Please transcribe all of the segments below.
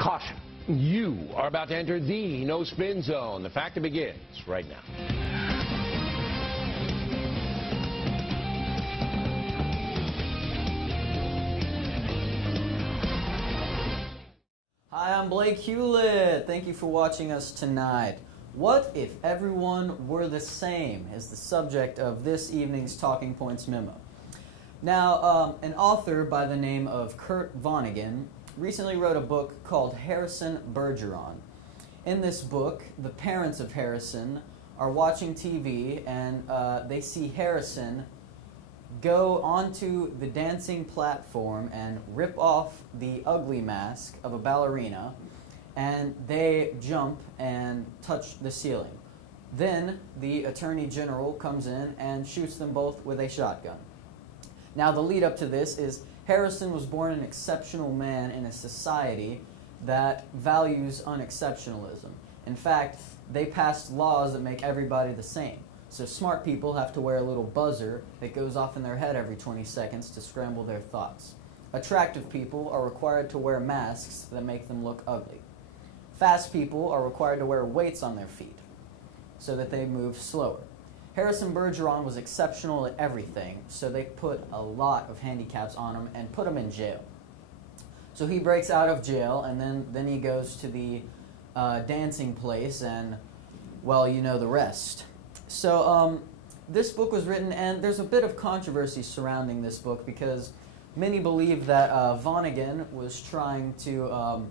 Caution, you are about to enter the no-spin zone. The factor begins right now. Hi, I'm Blake Hulett. Thank you for watching us tonight. What if everyone were the same is the subject of this evening's Talking Points memo. Now, an author by the name of Kurt Vonnegut recently wrote a book called Harrison Bergeron. In this book, the parents of Harrison are watching TV and they see Harrison go onto the dancing platform and rip off the ugly mask of a ballerina, and they jump and touch the ceiling. Then the Attorney General comes in and shoots them both with a shotgun. Now, the lead up to this is Harrison was born an exceptional man in a society that values unexceptionalism. In fact, they passed laws that make everybody the same. So smart people have to wear a little buzzer that goes off in their head every 20 seconds to scramble their thoughts. Attractive people are required to wear masks that make them look ugly. Fast people are required to wear weights on their feet so that they move slower. Harrison Bergeron was exceptional at everything, so they put a lot of handicaps on him and put him in jail. So he breaks out of jail, and then he goes to the dancing place, and, well, you know the rest. So this book was written, and there's a bit of controversy surrounding this book because many believe that Vonnegut was trying to,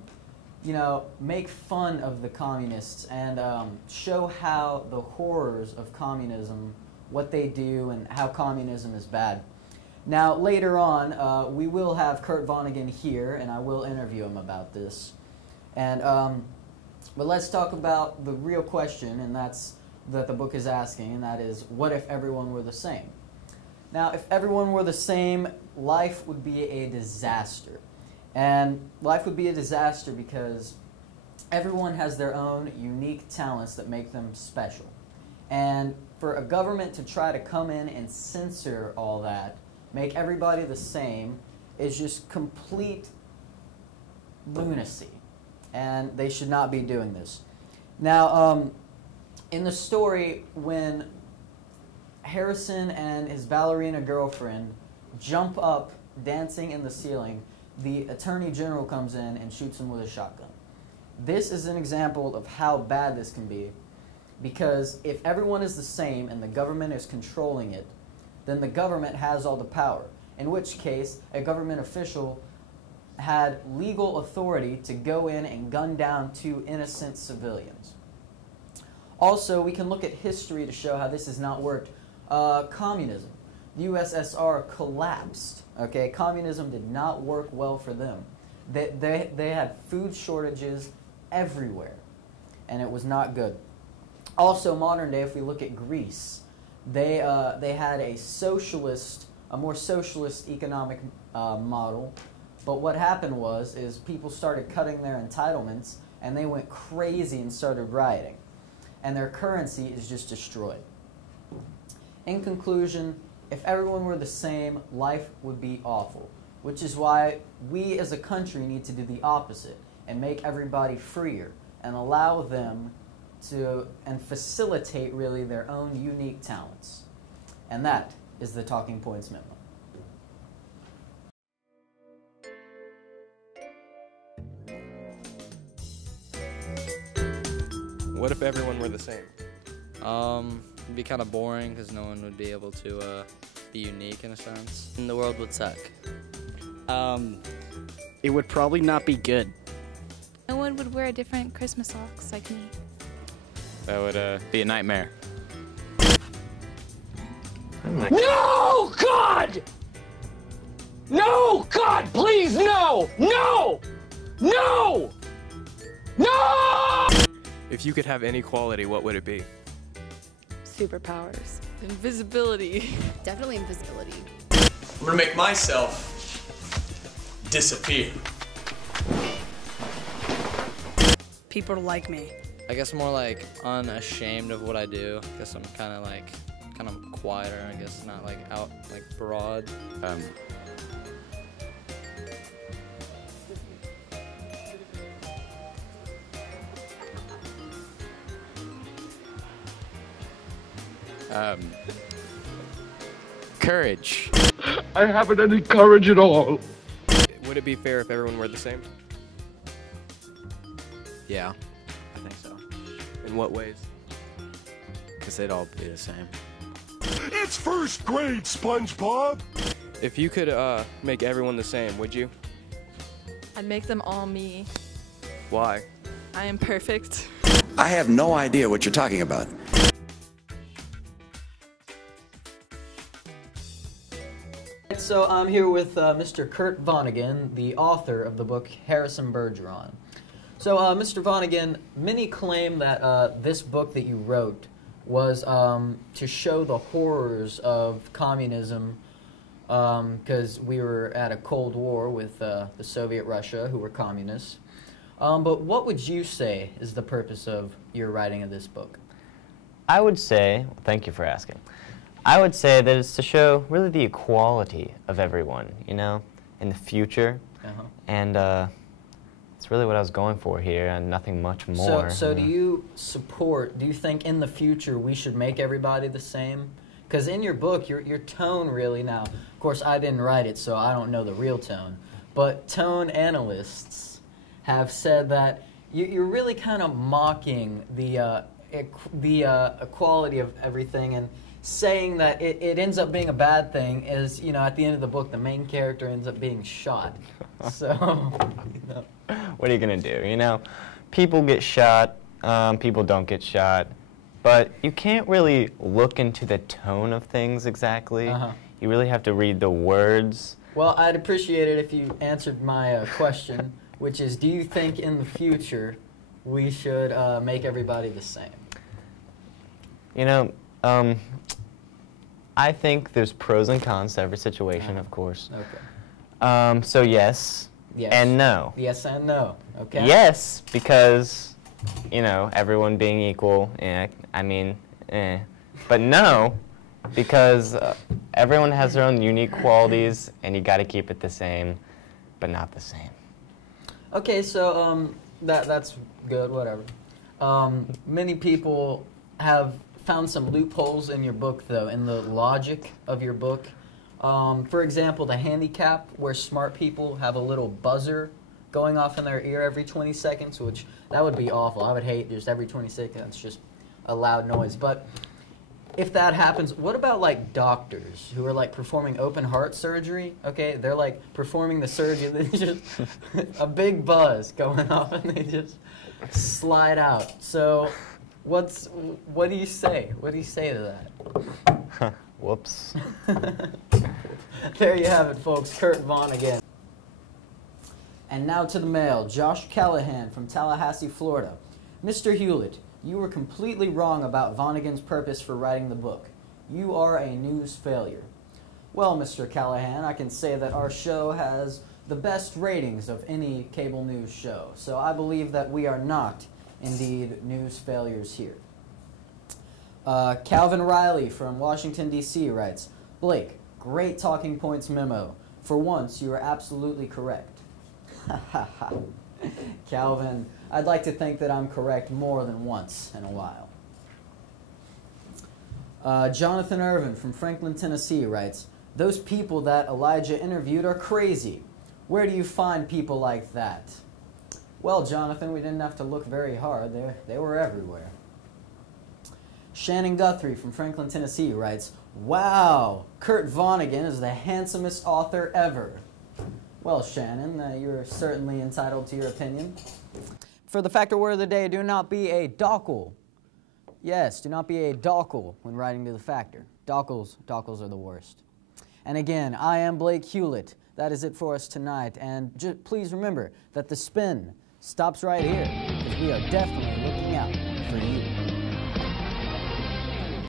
make fun of the communists and show how the horrors of communism, what they do, and how communism is bad. Now, later on, we will have Kurt Vonnegut here, and I will interview him about this. And but let's talk about the real question, and that's that the book is asking, and that is, what if everyone were the same? Now, if everyone were the same, life would be a disaster. And life would be a disaster because everyone has their own unique talents that make them special. And for a government to try to come in and censor all that, make everybody the same, is just complete lunacy. And they should not be doing this. Now, in the story, when Harrison and his ballerina girlfriend jump up dancing in the ceiling, the Attorney General comes in and shoots him with a shotgun. This is an example of how bad this can be, because if everyone is the same and the government is controlling it, then the government has all the power, in which case a government official had legal authority to go in and gun down two innocent civilians. Also, we can look at history to show how this has not worked. Communism. The USSR collapsed. Okay, communism did not work well for them. They had food shortages everywhere, and it was not good. Also, modern day, if we look at Greece, they had a more socialist economic model. But what happened is people started cutting their entitlements, and they went crazy and started rioting. And their currency is just destroyed. In conclusion, if everyone were the same, life would be awful, which is why we as a country need to do the opposite and make everybody freer and allow them to and facilitate really their own unique talents. And that is the Talking Points memo. What if everyone were the same? It'd be kind of boring because no one would be able to be unique in a sense. And the world would suck. It would probably not be good. No one would wear different Christmas socks like me. That would be a nightmare. No, God! No, God, please, no! No! No! No! If you could have any quality, what would it be? Superpowers. Invisibility. Definitely invisibility. I'm gonna make myself disappear. People to like me. I guess more like unashamed of what I do. I guess I'm kind of quieter. I guess not like out like broad. Courage. I haven't any courage at all. Would it be fair if everyone were the same? Yeah, I think so. In what ways? Because they'd all be the same. It's first grade, SpongeBob. If you could make everyone the same, would you? I'd make them all me. Why? I am perfect. I have no idea what you're talking about. So I'm here with Mr. Kurt Vonnegut, the author of the book Harrison Bergeron. So Mr. Vonnegut, many claim that this book that you wrote was to show the horrors of communism because we were at a Cold War with the Soviet Russia, who were communists. But what would you say is the purpose of your writing of this book? I would say, thank you for asking, I would say that it's to show really the equality of everyone, you know, in the future. And it's really what I was going for here, and nothing much more. So do you think in the future we should make everybody the same? Because in your book, your tone really now, of course I didn't write it, so I don't know the real tone, but tone analysts have said that you're really kind of mocking the equality of everything and saying that it ends up being a bad thing is, you know, at the end of the book, the main character ends up being shot. So, you know. What are you going to do? You know, people get shot, people don't get shot, but you can't really look into the tone of things exactly. You really have to read the words. Well, I'd appreciate it if you answered my question, which is, do you think in the future we should make everybody the same? You know, I think there's pros and cons to every situation, of course. Okay. So yes, and no. Yes and no. Okay. Yes, because, you know, everyone being equal, I mean, But no, because everyone has their own unique qualities, and you got to keep it the same, but not the same. Okay, so that's good, whatever. Many people have found some loopholes in your book, though, in the logic of your book. For example, the handicap, where smart people have a little buzzer going off in their ear every 20 seconds, which that would be awful. I would hate just every 20 seconds, just a loud noise. But if that happens, what about like doctors who are like performing open heart surgery? Okay, they're like performing the surgery, and then just a big buzz going off, and they just slide out. So, what do you say? What do you say to that? Whoops. There you have it, folks. Kurt Vonnegut. And now to the mail. Josh Callahan from Tallahassee, Florida. Mr. Hulett, you were completely wrong about Vonnegut's purpose for writing the book. You are a news failure. Well, Mr. Callahan, I can say that our show has the best ratings of any cable news show, so I believe that we are not, indeed, news failures here. Calvin Riley from Washington, D.C. writes, Blake, great talking points memo. For once, you are absolutely correct. Calvin, I'd like to think that I'm correct more than once in a while. Jonathan Irvin from Franklin, Tennessee writes, those people that Elijah interviewed are crazy. Where do you find people like that? Well, Jonathan, we didn't have to look very hard. They were everywhere. Shannon Guthrie from Franklin, Tennessee writes, wow, Kurt Vonnegut is the handsomest author ever. Well, Shannon, you're certainly entitled to your opinion. For the factor word of the day, do not be a dockle. Yes, do not be a dockle when writing to the factor. Dockles are the worst. And again, I am Blake Hulett. That is it for us tonight. And please remember that the spin stops right here, because we are definitely looking out for you.